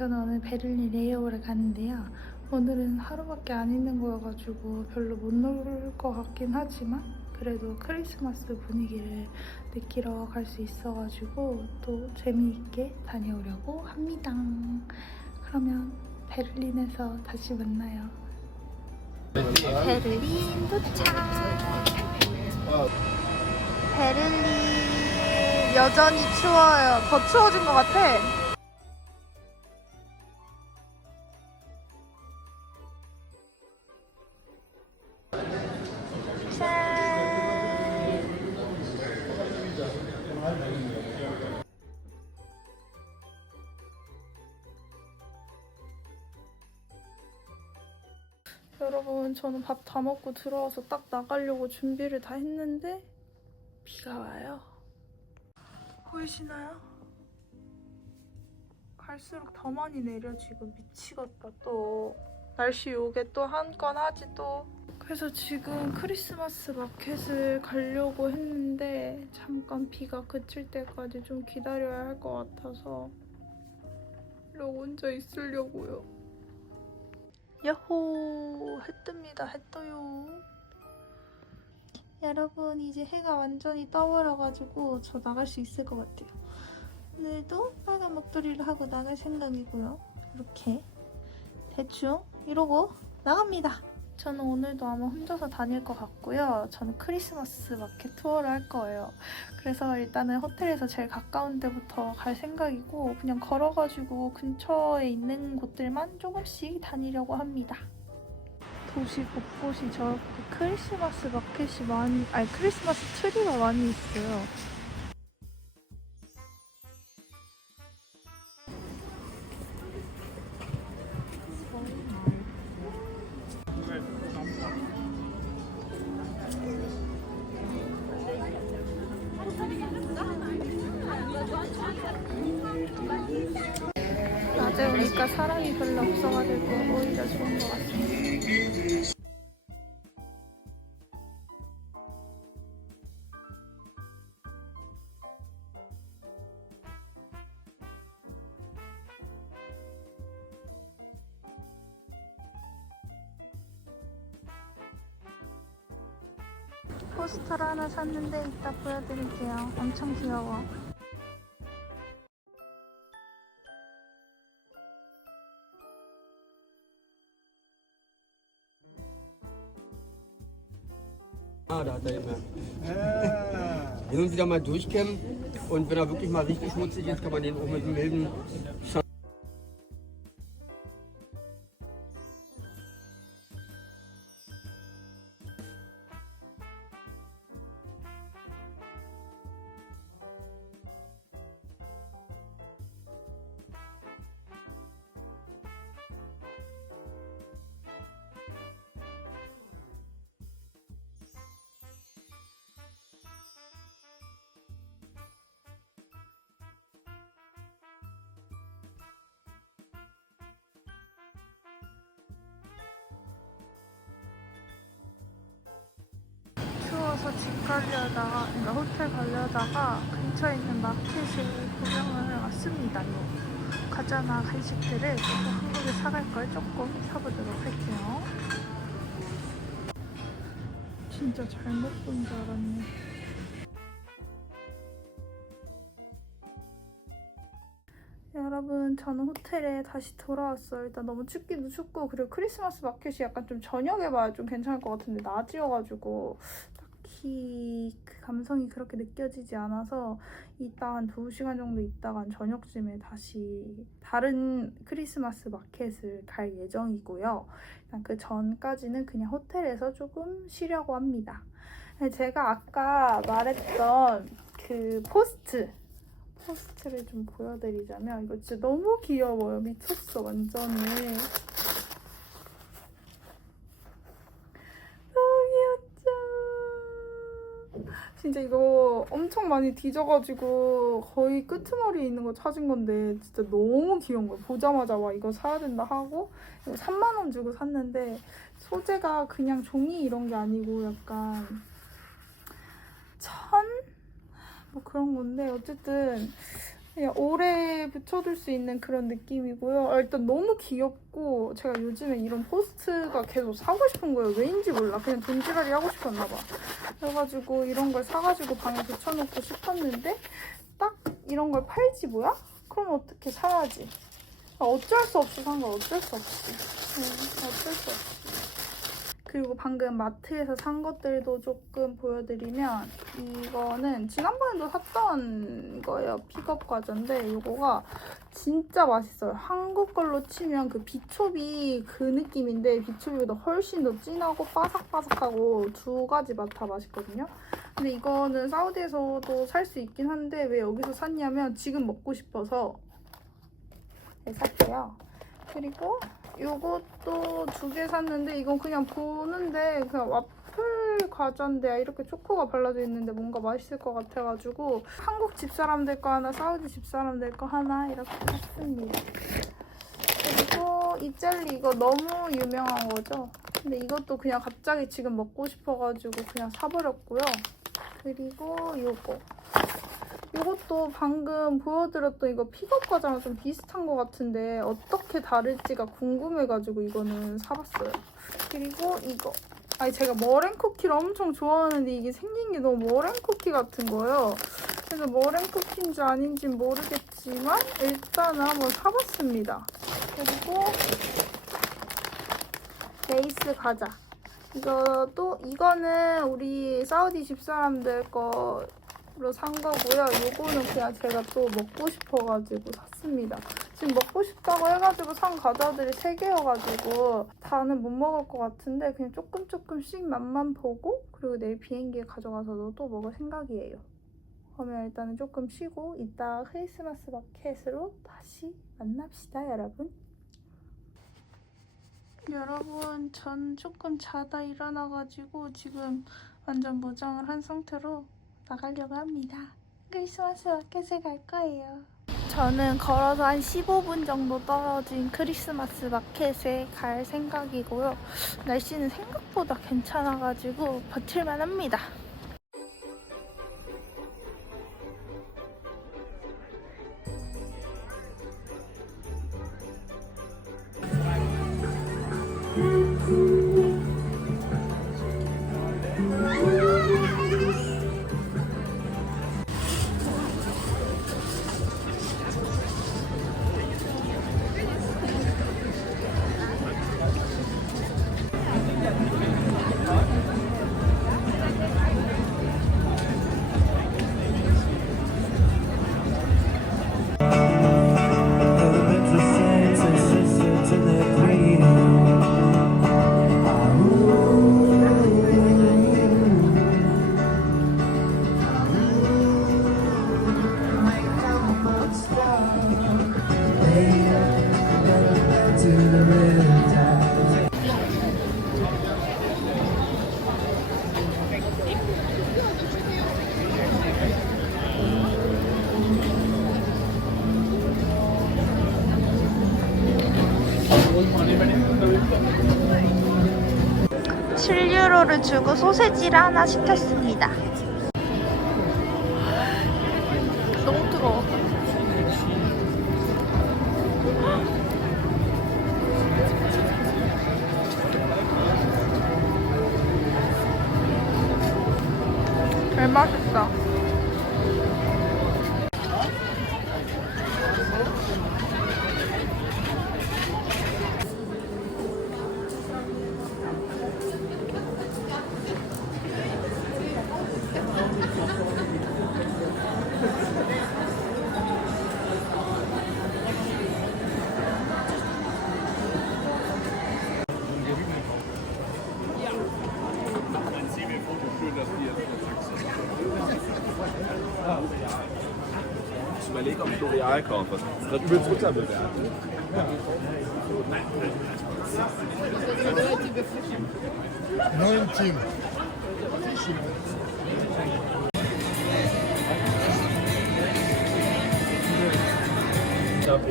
저는 오늘 베를린 레이오를 가는데요. 오늘은 하루밖에 안 있는 거여가지고 별로 못 놀 것 같긴 하지만 그래도 크리스마스 분위기를 느끼러 갈 수 있어가지고 또 재미있게 다녀오려고 합니다. 그러면 베를린에서 다시 만나요. 베를린 도착! 베를린 여전히 추워요. 더 추워진 것 같아. 여러분, 저는 밥 다 먹고 들어와서 딱 나가려고 준비를 다 했는데 비가 와요. 보이시나요? 갈수록 더 많이 내려 지금 미치겠다 또 날씨 요게 또 한 건 하지 또 그래서 지금 크리스마스 마켓을 가려고 했는데 잠깐 비가 그칠 때까지 좀 기다려야 할 것 같아서 이러고 혼자 있으려고요 야호 해 떠요 여러분 이제 해가 완전히 떠버려가지고 저 나갈 수 있을 것 같아요. 오늘도 빨간 목도리를 하고 나갈 생각이고요. 이렇게 대충 이러고 나갑니다. 저는 오늘도 아마 혼자서 다닐 것 같고요. 저는 크리스마스 마켓 투어를 할 거예요. 그래서 일단은 호텔에서 제일 가까운 데부터 갈 생각이고 그냥 걸어가지고 근처에 있는 곳들만 조금씩 다니려고 합니다. 도시 곳곳이 저렇게 크리스마스 마켓이 많이, 아니 크리스마스 트리가 많이 있어요. 포스터를 하나 샀는데 이따 보여드릴게요. 엄청 귀여워. Ah, da hat er immer. Hin und wieder mal durchkämmen und wenn er wirklich mal richtig schmutzig ist, kann man den auch mit einem milden Shampoo 집 가려다가, 그러니까 호텔 가려다가 근처에 있는 마켓을 구경을 왔습니다. 과자나 간식들을 한국에 사갈 걸 조금 사보도록 할게요. 진짜 잘못 본 줄 알았네. 여러분, 저는 호텔에 다시 돌아왔어요. 일단 너무 춥기도 춥고, 그리고 크리스마스 마켓이 약간 좀 저녁에 봐야 좀 괜찮을 것 같은데, 낮이어가지고, 딱히 그 감성이 그렇게 느껴지지 않아서, 이따 한 2시간 정도 있다가 저녁쯤에 다시 다른 크리스마스 마켓을 갈 예정이고요. 그 전까지는 그냥 호텔에서 조금 쉬려고 합니다. 제가 아까 말했던 그 포스트, 포스트를 좀 보여드리자면 이거 진짜 너무 귀여워요. 미쳤어 완전히. 너무 귀엽죠? 진짜 이거 엄청 많이 뒤져가지고 거의 끄트머리에 있는 거 찾은 건데 진짜 너무 귀여운 거예요. 보자마자 와 이거 사야 된다 하고 이거 3만 원 주고 샀는데 소재가 그냥 종이 이런 게 아니고 약간 천? 뭐 그런 건데 어쨌든 그냥 오래 붙여둘 수 있는 그런 느낌이고요. 아, 일단 너무 귀엽고 제가 요즘에 이런 포스트가 계속 사고 싶은 거예요. 왜인지 몰라. 그냥 돈지랄이 하고 싶었나 봐. 그래가지고 이런 걸 사가지고 방에 붙여놓고 싶었는데 딱 이런 걸 팔지 뭐야? 그럼 어떻게 사야지. 아, 어쩔 수 없이 산 거 어쩔 수 없이. 응, 어쩔 수 없이. 그리고 방금 마트에서 산 것들도 조금 보여드리면 이거는 지난번에도 샀던 거예요. 픽업 과자인데 이거가 진짜 맛있어요. 한국 걸로 치면 그 비초비 그 느낌인데 비초비보다 훨씬 더 진하고 바삭바삭하고 두 가지 맛 다 맛있거든요. 근데 이거는 사우디에서도 살 수 있긴 한데 왜 여기서 샀냐면 지금 먹고 싶어서 네, 샀어요. 그리고 요것도 두 개 샀는데 이건 그냥 보는데 그냥 와플 과자인데 이렇게 초코가 발라져 있는데 뭔가 맛있을 것 같아가지고 한국 집사람들 거 하나 사우디 집사람들 거 하나 이렇게 샀습니다. 그리고 이 젤리 이거 너무 유명한 거죠. 근데 이것도 그냥 갑자기 지금 먹고 싶어가지고 그냥 사버렸고요. 그리고 요거 이것도 방금 보여드렸던 이거 픽업 과자랑 좀 비슷한 것 같은데 어떻게 다를지가 궁금해가지고 이거는 사봤어요. 그리고 이거. 아니 제가 머랭 쿠키를 엄청 좋아하는데 이게 생긴 게 너무 머랭 쿠키 같은 거예요. 그래서 머랭 쿠키인지 아닌지 모르겠지만 일단은 한번 사봤습니다. 그리고 베이스 과자. 이것도 이거는 우리 사우디 집사람들 거 로 산 거고요. 요거는 그냥 제가 또 먹고 싶어가지고 샀습니다. 지금 먹고 싶다고 해가지고 산 과자들이 세 개여가지고 다는 못 먹을 것 같은데 그냥 조금 조금씩 맛만 보고 그리고 내일 비행기에 가져가서도 또 먹을 생각이에요. 그러면 일단은 조금 쉬고 이따 크리스마스 마켓으로 다시 만납시다 여러분. 여러분, 전 조금 자다 일어나가지고 지금 완전 무장을 한 상태로 나가려고 합니다. 크리스마스 마켓에 갈 거예요. 저는 걸어서 한 15분 정도 떨어진 크리스마스 마켓에 갈 생각이고요. 날씨는 생각보다 괜찮아가지고 버틸만 합니다. 칠 유로를 주고 소세지를 하나 시켰습니다. Überlege, ob ich L'Oreal kaufe. Das wird übelst unterbewertet. Neunzehn.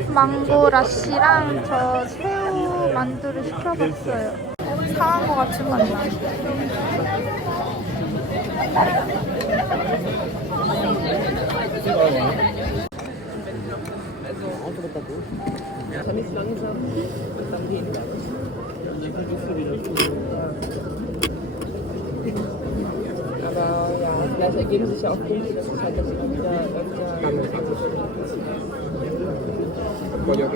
망고 라시랑 저 새우 만두를 시켜봤어요. 상한 것같 da gut. Ja. Kann ich langsam und dann gehen wir. Aber ja, vielleicht ergeben sich ja auch Punkte, dass es halt das immer wieder öfter. Ja.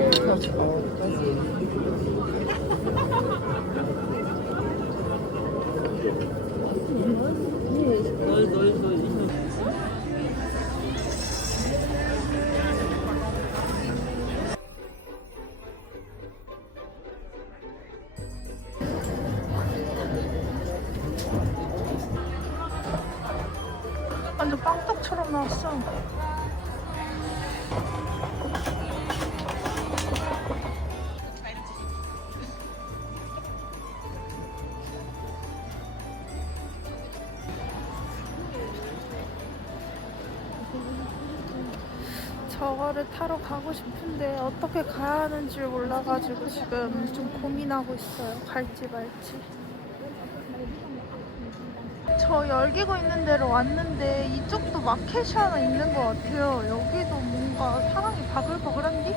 나왔어. 저거를 타러 가고 싶은데 어떻게 가야 하는지 몰라가지고 지금 좀 고민하고 있어요. 갈지 말지. 저 열기고 있는 데로 왔는데 이쪽도 마켓이 하나 있는 것 같아요. 여기도 뭔가 사람이 바글바글한디?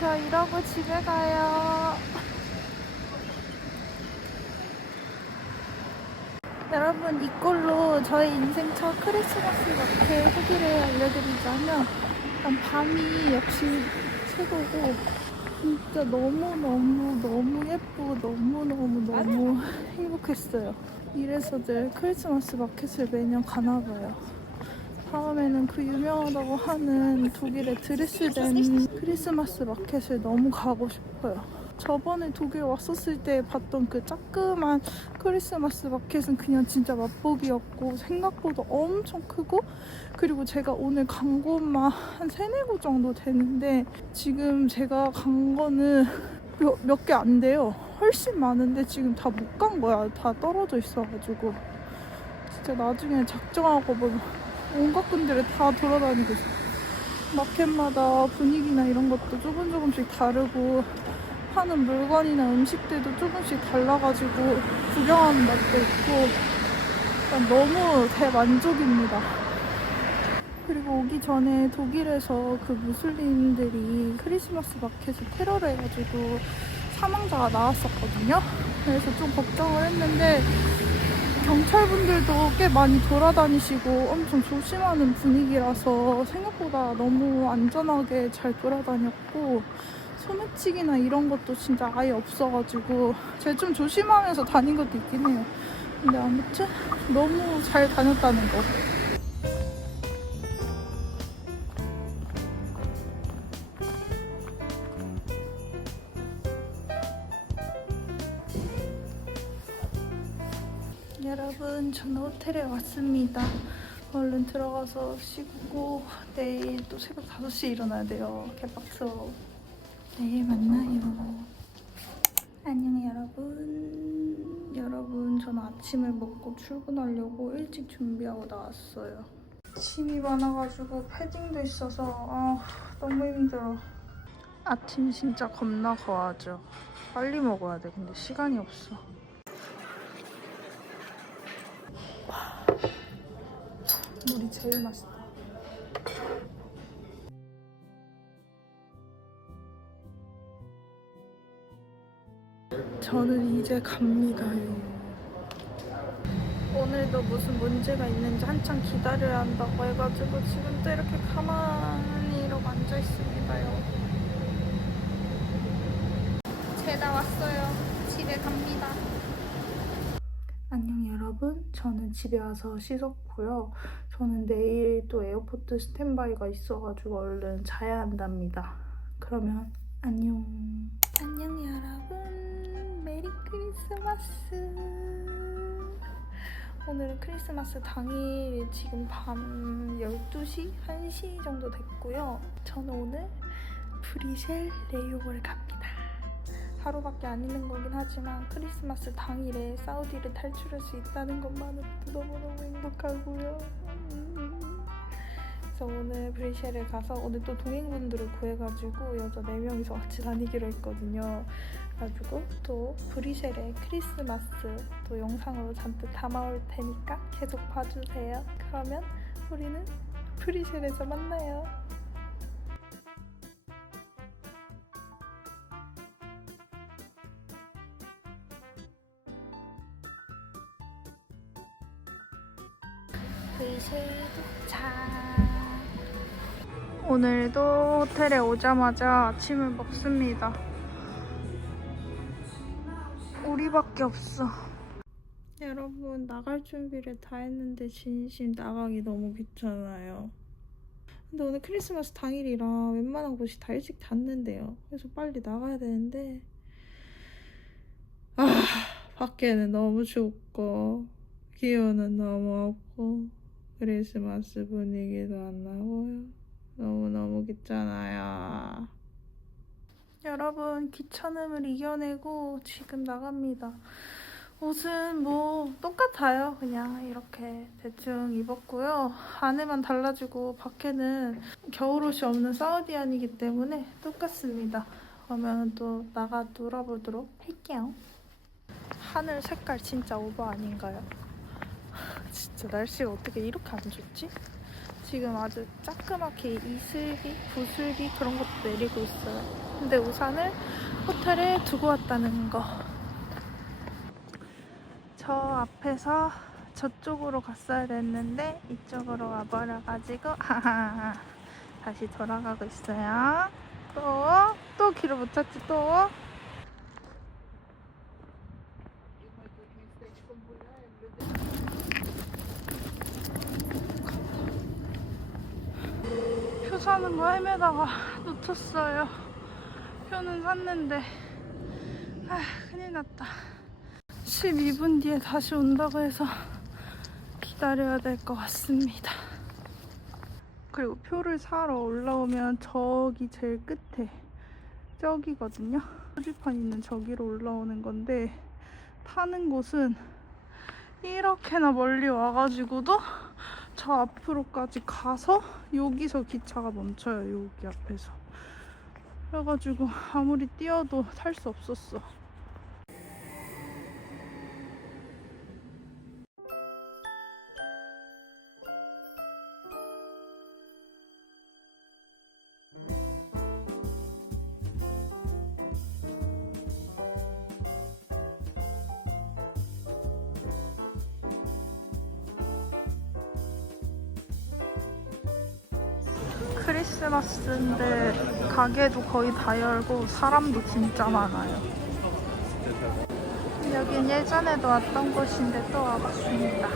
저 이러고 집에 가요. 여러분 이걸로 저의 인생 첫 크리스마스 마켓 후기를 알려드리자면 일단 밤이 역시 최고고 진짜 너무너무 너무 예쁘고 너무너무 너무 행복했어요. 이래서 늘 크리스마스 마켓을 매년 가나봐요. 다음에는 그 유명하다고 하는 독일의 드레스덴 크리스마스 마켓을 너무 가고 싶어요. 저번에 독일 왔었을 때 봤던 그 따끔한 크리스마스 마켓은 그냥 진짜 맛보기였고 생각보다 엄청 크고 그리고 제가 오늘 간 곳만 한 세네 곳 정도 되는데 지금 제가 간 거는 몇 개 안 돼요. 훨씬 많은데 지금 다 못 간 거야. 다 떨어져 있어가지고 진짜 나중에 작정하고 뭐 온갖 군데를 다 돌아다니고 있어. 마켓마다 분위기나 이런 것도 조금 조금씩 다르고 파는 물건이나 음식들도 조금씩 달라가지고 구경하는 맛도 있고 너무 대만족입니다. 그리고 오기 전에 독일에서 그 무슬림들이 크리스마스 마켓을 테러를 해가지고 사망자가 나왔었거든요. 그래서 좀 걱정을 했는데 경찰분들도 꽤 많이 돌아다니시고 엄청 조심하는 분위기라서 생각보다 너무 안전하게 잘 돌아다녔고 소매치기나 이런 것도 진짜 아예 없어가지고 제가 좀 조심하면서 다닌 것도 있긴 해요. 근데 아무튼 너무 잘 다녔다는 거. 저는 호텔에 왔습니다. 얼른 들어가서 씻고 내일 또 새벽 5시에 일어나야 돼요. 개빡쳐. 내일 만나요. 안녕 여러분. 여러분 저는 아침을 먹고 출근하려고 일찍 준비하고 나왔어요. 짐이 많아가지고 패딩도 있어서 아 너무 힘들어. 아침 진짜 겁나 거하죠. 빨리 먹어야 돼. 근데 시간이 없어. 물이 제일 맛있다. 저는 이제 갑니다요. 오늘도 무슨 문제가 있는지 한참 기다려야 한다고 해가지고 지금도 이렇게 가만히 이러고 앉아 있습니다요. 제다 왔어요. 집에 갑니다. 안녕 여러분. 저는 집에 와서 씻었고요. 저는 내일 또 에어포트 스탠바이가 있어가지고 얼른 자야 한답니다. 그러면 안녕. 안녕 여러분. 메리 크리스마스. 오늘은 크리스마스 당일 지금 밤 12시, 1시 정도 됐고요. 저는 오늘 브리셀 레이오버를 갑니다. 하루밖에 안 있는 거긴 하지만 크리스마스 당일에 사우디를 탈출할 수 있다는 것만으로도 너무너무 행복하고요. 음. 그래서 오늘 브리셀에 가서 오늘 또 동행분들을 구해가지고 여자 4명이서 같이 다니기로 했거든요. 그래가지고 또 브리셀의 크리스마스 또 영상으로 잔뜩 담아올 테니까 계속 봐주세요. 그러면 우리는 브리셀에서 만나요. 오늘도 호텔에 오자마자 아침을 먹습니다. 우리밖에 없어. 여러분 나갈 준비를 다 했는데 진심 나가기 너무 귀찮아요. 근데 오늘 크리스마스 당일이라 웬만한 곳이 다 일찍 닫는데요. 그래서 빨리 나가야 되는데 아 밖에는 너무 춥고 기온은 너무 없고 크리스마스 분위기도 안 나고요. 너무너무 귀찮아요. 여러분 귀찮음을 이겨내고 지금 나갑니다. 옷은 뭐 똑같아요. 그냥 이렇게 대충 입었고요. 안에만 달라지고 밖에는 겨울옷이 없는 사우디안이기 때문에 똑같습니다. 그러면 또 나가 놀아보도록 할게요. 하늘 색깔 진짜 오버 아닌가요? 진짜 날씨가 어떻게 이렇게 안 좋지? 지금 아주 짜끄맣게 이슬비, 부슬비 그런 것도 내리고 있어요. 근데 우산을 호텔에 두고 왔다는 거. 저 앞에서 저쪽으로 갔어야 됐는데 이쪽으로 와버려가지고 다시 돌아가고 있어요. 또, 또 길을 못 찾지 또. 거 헤매다가 놓쳤어요. 표는 샀는데 아 큰일 났다. 12분 뒤에 다시 온다고 해서 기다려야 될 것 같습니다. 그리고 표를 사러 올라오면 저기 제일 끝에 저기거든요. 표지판 있는 저기로 올라오는 건데 타는 곳은 이렇게나 멀리 와가지고도 저 앞으로까지 가서 여기서 기차가 멈춰요. 여기 앞에서. 그래가지고 아무리 뛰어도 탈 수 없었어. 거의 다 열고 사람도 진짜 많아요. 여긴 예전에도 왔던 곳인데 또 와봤습니다.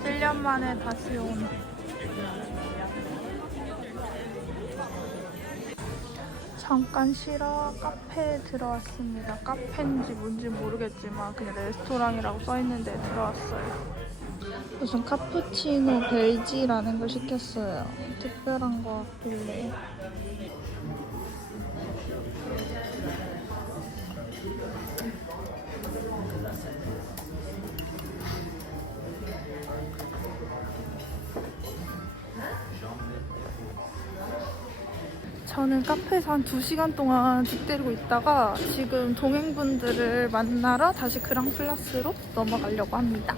1년 만에 다시 온. 잠깐 쉬러 카페에 들어왔습니다. 카페인지 뭔지 모르겠지만 그냥 레스토랑이라고 써있는데 들어왔어요. 무슨 카푸치노 벨지라는 걸 시켰어요. 특별한 거 같길래. 저는 카페에서 한 2시간 동안 집 때리고 있다가 지금 동행분들을 만나러 다시 그랑플라스로 넘어가려고 합니다.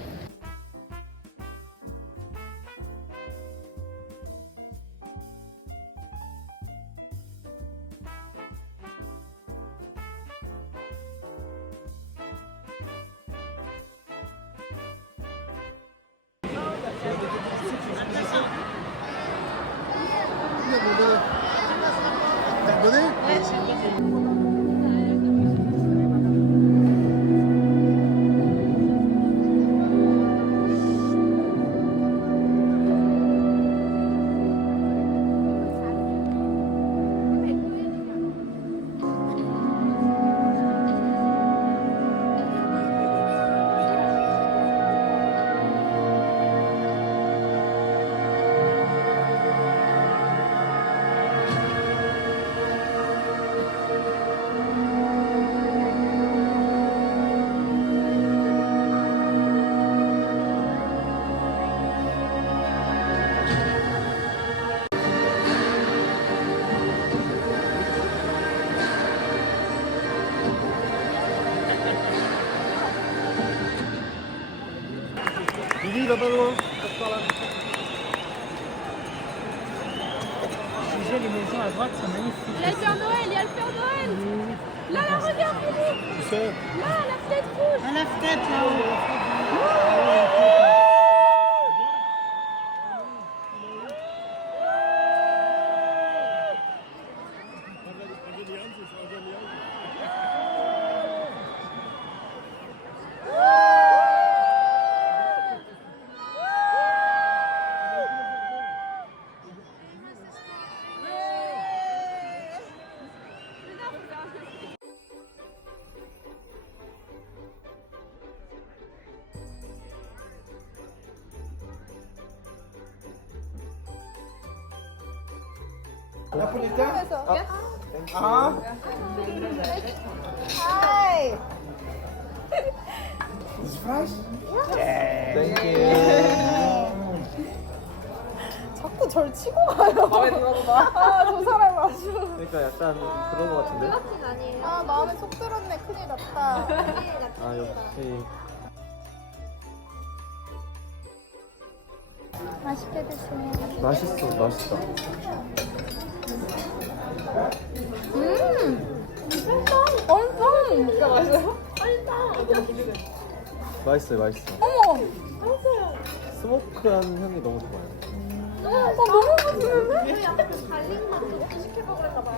자꾸 절 치고 가요. 마음에 들어보나? 아, 저 사람 아주. 그러니까 약간 그런 거 같은데? 아, 마음에 속 들었네. 큰일 났다. 아 역시. 맛있게 드세요. 맛있어 맛있다 엄청! 진짜 맛있어요? 맛있어요 맛있어 어머! 스모크한 향이 너무 좋아요 아, 너무 맛있는데?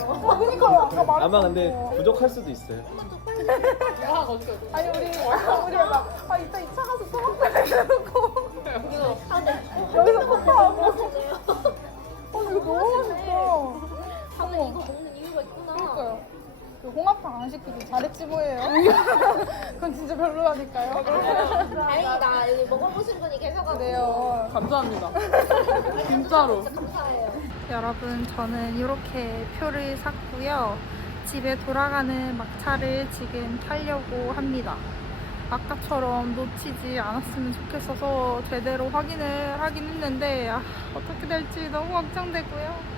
아, 그니까요. 아까 말했 아마 근데 부족할 수도 있어요 아니, 우리, 우리 막, 아, 이따 2차 가서 또 먹자. 이러고. 여기서 포카 이거 먹는 이유가 있구나 그러니까요. 그 홍합탕 안 시키고 잘했지 뭐예요. 그건 진짜 별로라니까요. 다행이다 여기 먹어보신 분이 계셔가지고 네요. 감사합니다. 진짜로. 감사해요 여러분, 저는 이렇게 표를 샀고요. 집에 돌아가는 막차를 지금 타려고 합니다. 아까처럼 놓치지 않았으면 좋겠어서 제대로 확인을 하긴 했는데 아, 어떻게 될지 너무 걱정되고요.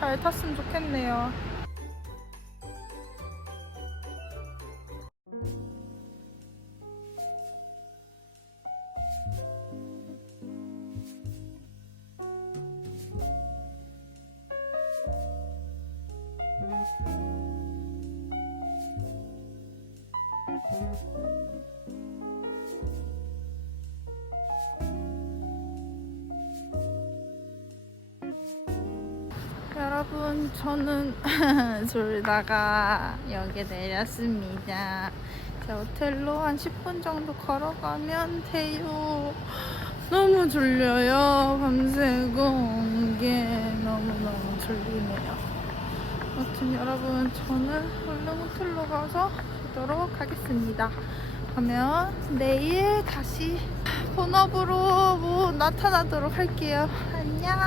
잘 탔으면 좋겠네요. 졸다가 여기 내렸습니다. 제 호텔로 한 10분 정도 걸어가면 돼요. 너무 졸려요. 밤새고 온 게 너무너무 졸리네요. 아무튼 여러분 저는 얼른 호텔로 가서 자도록 하겠습니다. 그러면 내일 다시 본업으로 뭐 나타나도록 할게요. 안녕.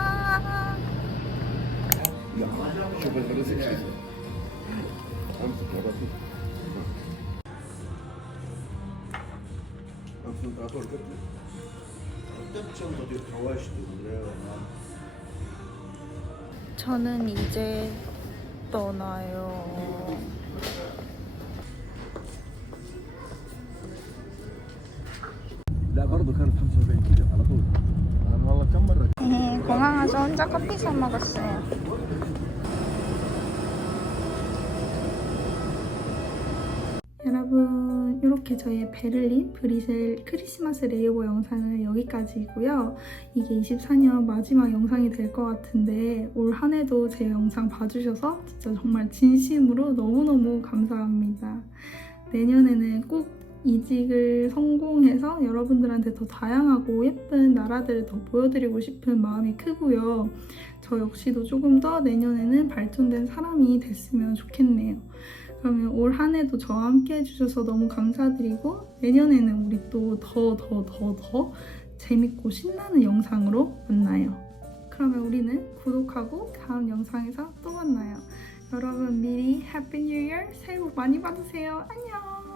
저는 이제 떠나요. لا برضه كانت 45 كيلو على طول انا والله كم مره 네, 공항 와서 혼자 커피 사 먹었어요. 이렇게 저의 베를린 브리셀 크리스마스 레이버 영상은 여기까지이고요. 이게 24년 마지막 영상이 될 것 같은데 올 한 해도 제 영상 봐주셔서 진짜 정말 진심으로 너무너무 감사합니다. 내년에는 꼭 이직을 성공해서 여러분들한테 더 다양하고 예쁜 나라들을 더 보여드리고 싶은 마음이 크고요. 저 역시도 조금 더 내년에는 발전된 사람이 됐으면 좋겠네요. 그러면 올 한 해도 저와 함께 해주셔서 너무 감사드리고 내년에는 우리 또 더 더 더 더 재밌고 신나는 영상으로 만나요. 그러면 우리는 구독하고 다음 영상에서 또 만나요. 여러분 미리 해피 뉴 이어 새해 복 많이 받으세요. 안녕.